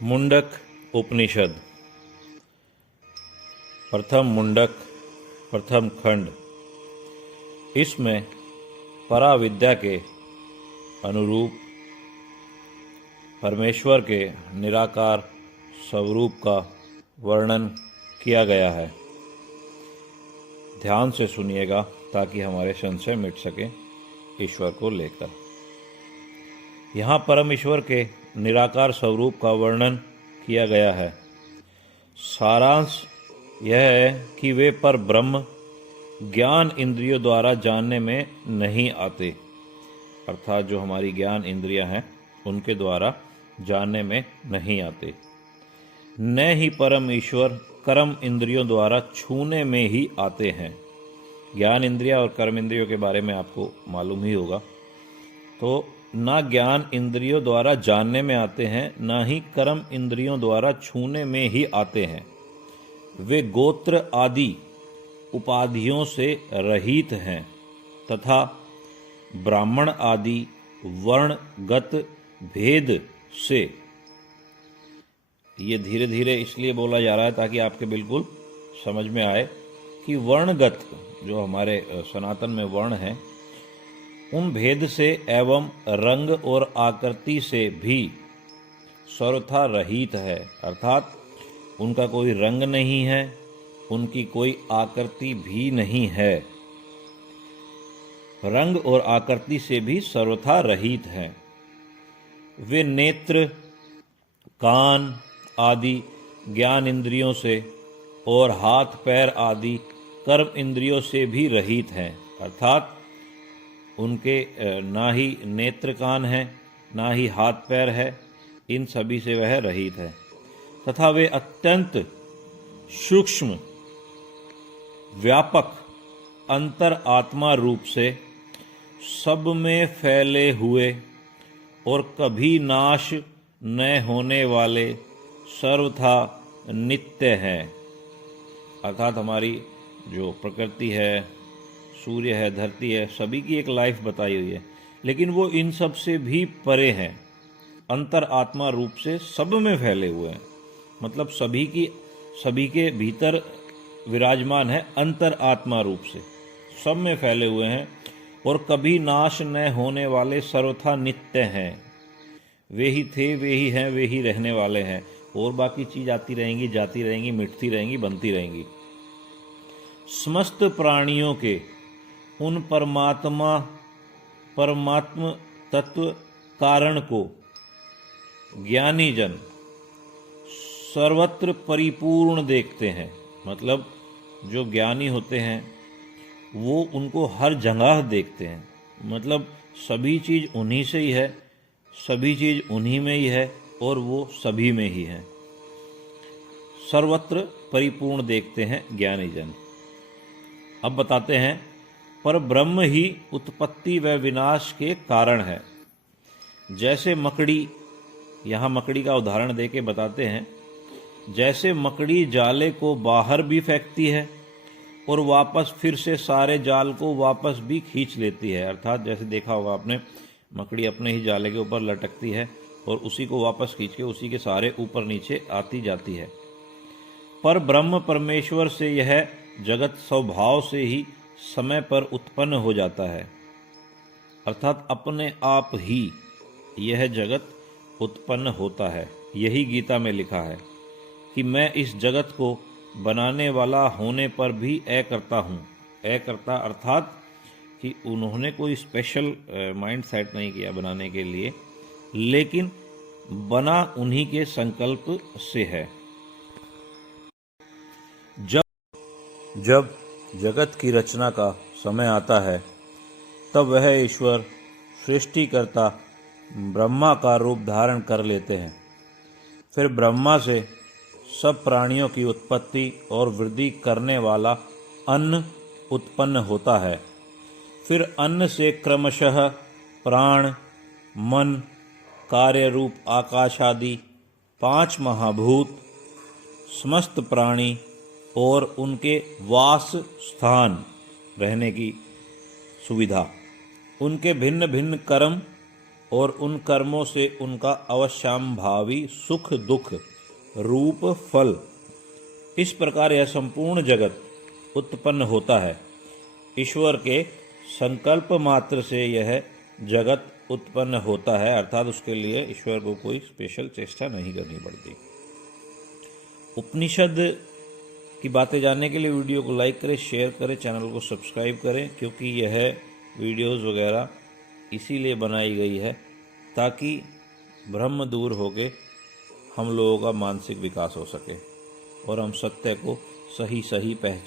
मुंडक उपनिषद प्रथम मुंडक प्रथम खंड। इसमें पराविद्या के अनुरूप परमेश्वर के निराकार स्वरूप का वर्णन किया गया है। ध्यान से सुनिएगा ताकि हमारे संशय मिट सके ईश्वर को लेकर। यहाँ परम ईश्वर के निराकार स्वरूप का वर्णन किया गया है। सारांश यह है कि वे पर ब्रह्म ज्ञान इंद्रियों द्वारा जानने में नहीं आते, अर्थात जो हमारी ज्ञान इंद्रियां हैं उनके द्वारा जानने में नहीं आते। न ही परम ईश्वर कर्म इंद्रियों द्वारा छूने में ही आते हैं। ज्ञान इंद्रिया और कर्म इंद्रियों के बारे में आपको मालूम ही होगा। तो ना ज्ञान इंद्रियों द्वारा जानने में आते हैं, ना ही कर्म इंद्रियों द्वारा छूने में ही आते हैं। वे गोत्र आदि उपाधियों से रहित हैं तथा ब्राह्मण आदि वर्णगत भेद से, ये धीरे धीरे इसलिए बोला जा रहा है ताकि आपके बिल्कुल समझ में आए कि वर्णगत जो हमारे सनातन में वर्ण हैं उन भेद से एवं रंग और आकृति से भी सर्वथा रहित है, अर्थात उनका कोई रंग नहीं है, उनकी कोई आकृति भी नहीं है। रंग और आकृति से भी सर्वथा रहित हैं। वे नेत्र, कान आदि ज्ञान इंद्रियों से और हाथ पैर आदि कर्म इंद्रियों से भी रहित हैं, अर्थात उनके ना ही नेत्र कान है, ना ही हाथ पैर है, इन सभी से वह रहित है। तथा वे अत्यंत सूक्ष्म व्यापक अंतर आत्मा रूप से सब में फैले हुए और कभी नाश न होने वाले सर्वथा नित्य हैं, अर्थात हमारी जो प्रकृति है, सूर्य है, धरती है, सभी की एक लाइफ बताई हुई है, लेकिन वो इन सब से भी परे हैं। अंतर आत्मा रूप से सब में फैले हुए हैं, मतलब सभी के भीतर विराजमान है। अंतर आत्मा रूप से सब में फैले हुए हैं और कभी नाश न होने वाले सर्वथा नित्य हैं। वे ही थे, वे ही हैं, वे ही रहने वाले हैं, और बाकी चीज आती रहेंगी, जाती रहेंगी, मिटती रहेंगी, बनती रहेंगी। समस्त प्राणियों के उन परमात्म तत्व कारण को ज्ञानी जन सर्वत्र परिपूर्ण देखते हैं, मतलब जो ज्ञानी होते हैं वो उनको हर जगह देखते हैं, मतलब सभी चीज उन्हीं से ही है, सभी चीज उन्हीं में ही है और वो सभी में ही है। सर्वत्र परिपूर्ण देखते हैं ज्ञानी जन। अब बताते हैं, पर ब्रह्म ही उत्पत्ति व विनाश के कारण है। जैसे मकड़ी, यहाँ मकड़ी का उदाहरण देके बताते हैं, जैसे मकड़ी जाले को बाहर भी फेंकती है और वापस फिर से सारे जाल को वापस भी खींच लेती है, अर्थात जैसे देखा होगा आपने, मकड़ी अपने ही जाले के ऊपर लटकती है और उसी को वापस खींच के उसी के सारे ऊपर नीचे आती जाती है। पर ब्रह्म परमेश्वर से यह जगत स्वभाव से ही समय पर उत्पन्न हो जाता है, अर्थात अपने आप ही यह जगत उत्पन्न होता है। यही गीता में लिखा है कि मैं इस जगत को बनाने वाला होने पर भी अकर्ता हूँ। अकर्ता अर्थात कि उन्होंने कोई स्पेशल माइंड सेट नहीं किया बनाने के लिए, लेकिन बना उन्हीं के संकल्प से है। जब जगत की रचना का समय आता है तब वह ईश्वर सृष्टिकर्ता ब्रह्मा का रूप धारण कर लेते हैं। फिर ब्रह्मा से सब प्राणियों की उत्पत्ति और वृद्धि करने वाला अन्न उत्पन्न होता है। फिर अन्न से क्रमशः प्राण, मन, कार्य रूप आकाश आदि 5 महाभूत, समस्त प्राणी और उनके वास स्थान, रहने की सुविधा, उनके भिन्न भिन्न कर्म और उन कर्मों से उनका अवश्यंभावी सुख दुख रूप फल, इस प्रकार यह संपूर्ण जगत उत्पन्न होता है। ईश्वर के संकल्प मात्र से यह जगत उत्पन्न होता है, अर्थात उसके लिए ईश्वर को कोई स्पेशल चेष्टा नहीं करनी पड़ती। उपनिषद की बातें जानने के लिए वीडियो को लाइक करें, शेयर करें, चैनल को सब्सक्राइब करें, क्योंकि यह वीडियोस वगैरह इसीलिए बनाई गई है ताकि भ्रम दूर होके हम लोगों का मानसिक विकास हो सके और हम सत्य को सही पहचान